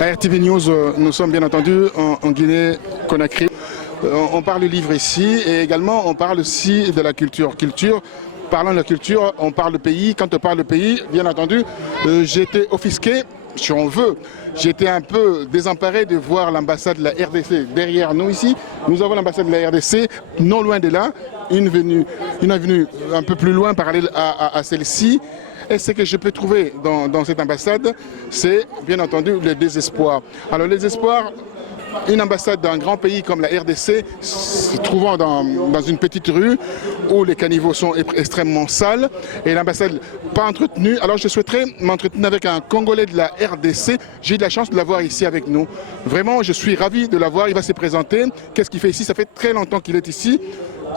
À RTV News, nous sommes bien entendu en Guinée-Conakry. On parle du livre ici et également on parle aussi de la culture. Parlant de la culture, on parle de pays. Quand on parle de pays, bien entendu, j'étais offusqué, si on veut. J'étais un peu désemparé de voir l'ambassade de la RDC derrière nous ici. Nous avons l'ambassade de la RDC non loin de là, une avenue un peu plus loin parallèle à celle-ci. Et ce que je peux trouver dans cette ambassade, c'est bien entendu le désespoir. Alors le désespoir, une ambassade d'un grand pays comme la RDC, se trouvant dans une petite rue où les caniveaux sont extrêmement sales et l'ambassade pas entretenue. Alors je souhaiterais m'entretenir avec un Congolais de la RDC. J'ai eu de la chance de l'avoir ici avec nous. Vraiment, je suis ravi de l'avoir. Il va se présenter. Qu'est-ce qu'il fait ici? Ça fait très longtemps qu'il est ici.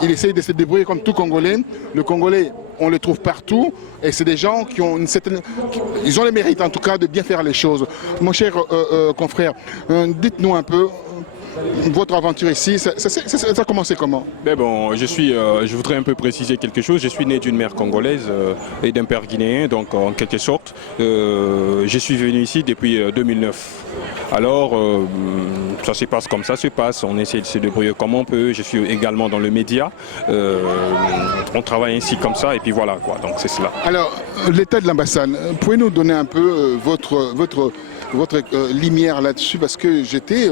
Il essaye de se débrouiller comme tout Congolais. Le Congolais, on le trouve partout et c'est des gens qui ont ils ont le mérite en tout cas de bien faire les choses. Mon cher confrère, dites-nous un peu votre aventure ici, ça a commencé comment? Mais bon, je voudrais un peu préciser quelque chose. Je suis né d'une mère congolaise et d'un père guinéen, donc en quelque sorte. Je suis venu ici depuis 2009. Alors, ça se passe comme ça se passe. On essaie de se débrouiller comme on peut. Je suis également dans le média. On travaille ainsi comme ça et puis voilà quoi. Donc c'est cela. Alors, l'état de l'ambassade, pouvez-nous donner un peu votre lumière là-dessus, parce que j'étais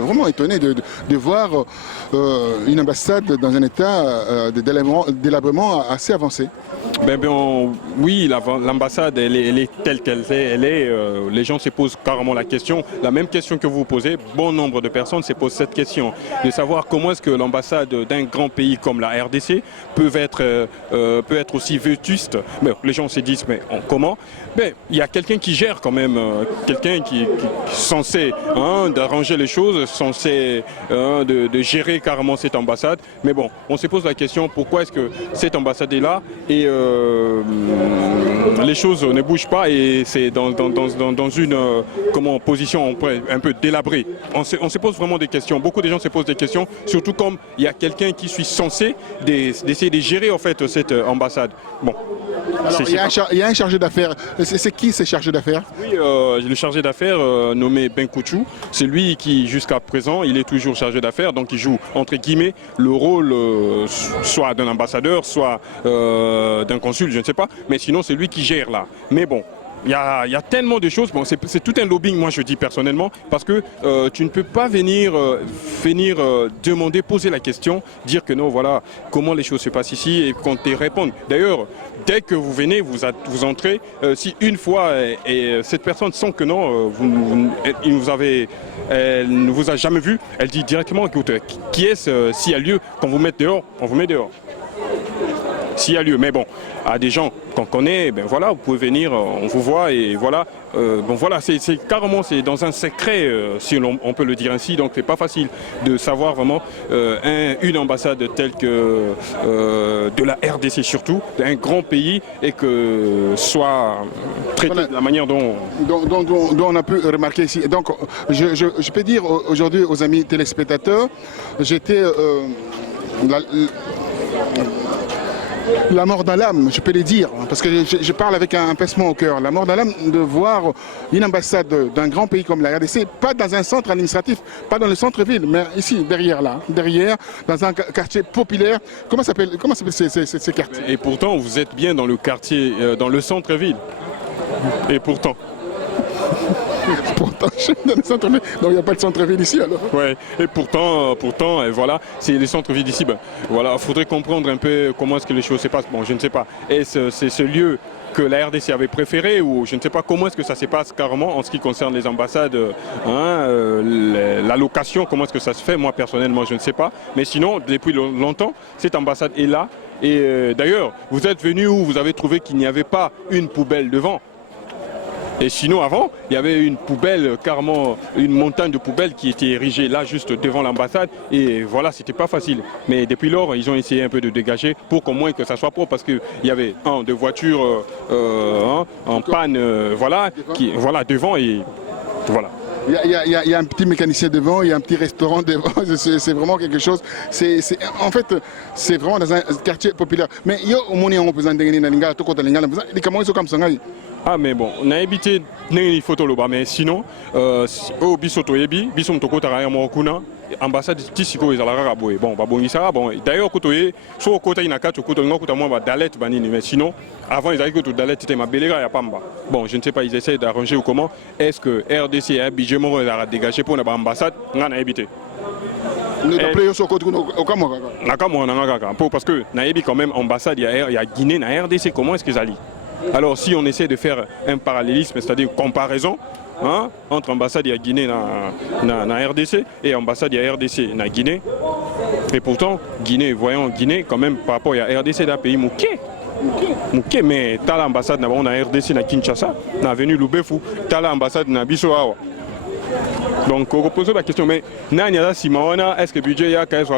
vraiment étonné de voir une ambassade dans un état délabrement assez avancé. Oui, l'ambassade, elle est telle qu'elle est. Les gens se posent carrément la question, la même question que vous posez. Bon nombre de personnes se posent cette question, de savoir comment est-ce que l'ambassade d'un grand pays comme la RDC peut être aussi vétuste. Mais les gens se disent, mais comment? Il y a quelqu'un qui gère quand même, quelqu'un qui est censé d'arranger les choses, censé de gérer carrément cette ambassade. Mais bon, on se pose la question, pourquoi est-ce que cette ambassade est là et les choses ne bougent pas et c'est dans une position un peu délabrée. On se pose vraiment des questions. Beaucoup de gens se posent des questions, surtout comme il y a quelqu'un qui suis censé d'essayer de gérer en fait cette ambassade. Bon. Alors, il y a un chargé d'affaires. C'est qui ce chargé d'affaires? Oui, le chargé d'affaires nommé Benkouchou, c'est lui qui jusqu'à présent, il est toujours chargé d'affaires, donc il joue entre guillemets le rôle soit d'un ambassadeur, soit d'un consul, je ne sais pas, mais sinon c'est lui qui gère là. Mais bon. Il y a tellement de choses, bon, c'est tout un lobbying, moi je dis personnellement, parce que tu ne peux pas venir demander, poser la question, dire que non, voilà, comment les choses se passent ici et qu'on te réponde. D'ailleurs, dès que vous venez, vous entrez, si une fois et cette personne sent que non, elle ne vous a jamais vu, elle dit directement, écoute, qui est-ce, s'il y a lieu, qu'on vous mette dehors, on vous met dehors. S'il y a lieu, mais bon, à des gens qu'on connaît, ben voilà, vous pouvez venir, on vous voit et voilà. Bon voilà, c'est carrément dans un secret, si on peut le dire ainsi, donc c'est pas facile de savoir vraiment une ambassade telle que de la RDC surtout, d'un grand pays et que soit traité de la manière dont on a pu remarquer ici. Donc je peux dire aujourd'hui aux amis téléspectateurs, j'étais la mort dans l'âme, je peux le dire, parce que je parle avec un pincement au cœur. La mort dans l'âme de voir une ambassade d'un grand pays comme la RDC, pas dans un centre administratif, pas dans le centre-ville, mais ici, derrière, dans un quartier populaire. Comment s'appelle ces quartiers? Et pourtant, vous êtes bien dans le quartier, dans le centre-ville. Et pourtant. Pourtant, je suis dans le centre-ville. Donc il n'y a pas de centre-ville ici alors. Ouais. Et pourtant, et voilà, c'est le centre-ville d'ici. Ben, voilà, faudrait comprendre un peu comment est-ce que les choses se passent. Bon, je ne sais pas. Est-ce c'est ce lieu que la RDC avait préféré ou je ne sais pas comment est-ce que ça se passe carrément en ce qui concerne les ambassades, la location, comment est-ce que ça se fait? Moi personnellement, je ne sais pas. Mais sinon, depuis longtemps, cette ambassade est là. Et d'ailleurs, vous êtes venu où vous avez trouvé qu'il n'y avait pas une poubelle devant. Et sinon, avant, il y avait une poubelle, carrément une montagne de poubelles qui était érigée là, juste devant l'ambassade. Et voilà, c'était pas facile. Mais depuis lors, ils ont essayé un peu de dégager pour qu'au moins que ça soit propre. Parce qu'il y avait des voitures en panne, voilà devant et voilà. Il y a un petit mécanicien devant, il y a un petit restaurant devant, c'est vraiment quelque chose. En fait, c'est vraiment dans un quartier populaire. Mais il y a au moins un représentant de Lingala, tout côté Lingala, comment ils sont comme ça? Ah mais bon, on a évité une photo là-bas, mais sinon, au bisoto yebi, bisom toko taraya mokuna, ambassade tisiko ils allaient rabouer. Bon, bah bon, ça bon. D'ailleurs, côté, soit côté inaka, côté non côté moi, bah dalet banini, mais sinon, avant ils allaient que tout dalet était ma belera ya pamba. Bon, je ne sais pas, ils essaient d'arranger ou comment. Est-ce que RDC a budget moro a dégagé pour une ambassade, on a évité. Parce que Naïbi quand même ambassade, il y a Guinée, na RDC, comment est-ce qu'ils allient? Alors si on essaie de faire un parallélisme, c'est-à-dire comparaison, hein, entre ambassade et Guinée na RDC et ambassade et RDC na Guinée, et pourtant Guinée, voyons Guinée quand même par rapport à RDC d'un pays mouké. Mouké, mais t'as l'ambassade na RDC na Kinshasa, na avenue Loubefu, t'as l'ambassade na Bissau. Donc, on pose la question, mais est-ce que le budget est peut-être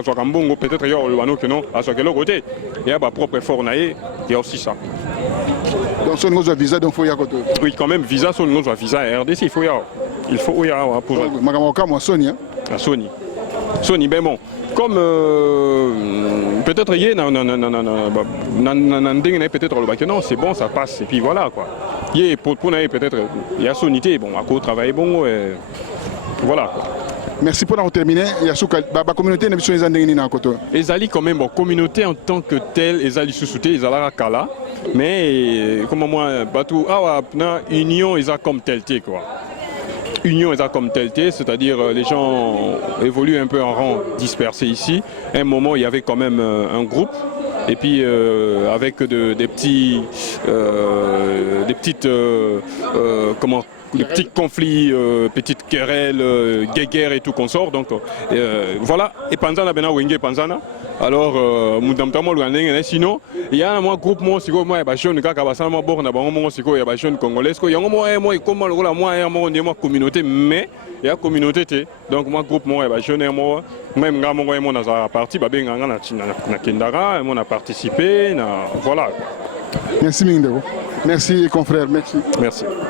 qu'il y a que non, à ce côté, il y a un propre effort, il y a aussi ça. Donc, si on a un visa, donc il faut y avoir. Oui, quand même, visa, si on a un visa à RDC, il faut y avoir. Il faut y avoir pour. Moi, Sony. Sony. Sony, ben bon. Comme peut-être il y a peut-être le bac, non, c'est bon, ça passe, et puis voilà quoi. Il y a peut-être, il y a Sonité, bon, à quoi travailler bon, et voilà. Merci pour avoir terminé. Il y a la communauté qui est en côté. Les alliés quand même, bon, communauté en tant que telle, les alliés sous-soutés, ils allaient à Kala, mais comme moi, bateau, union, ils ont comme tel quoi. Union est comme tel, c'est-à-dire les gens évoluent un peu en rang dispersé ici. À un moment, il y avait quand même un groupe, et puis avec des petits conflits, petites querelles, guéguerres et tout qu'on sort. Donc voilà. Et Panzana bena wenge Panzana. Alors sinon il y a un groupe moi si moi ba jeune kaka ba sama borna ba mo siko ya ba jeune congolais ko yango moi comme la moi moi communauté mais il y a communauté donc moi groupe moi ba jeune moi même nga mo moi na parti ba benga na kindara on a participé voilà. Merci Mindego. Merci confrère, merci. Merci.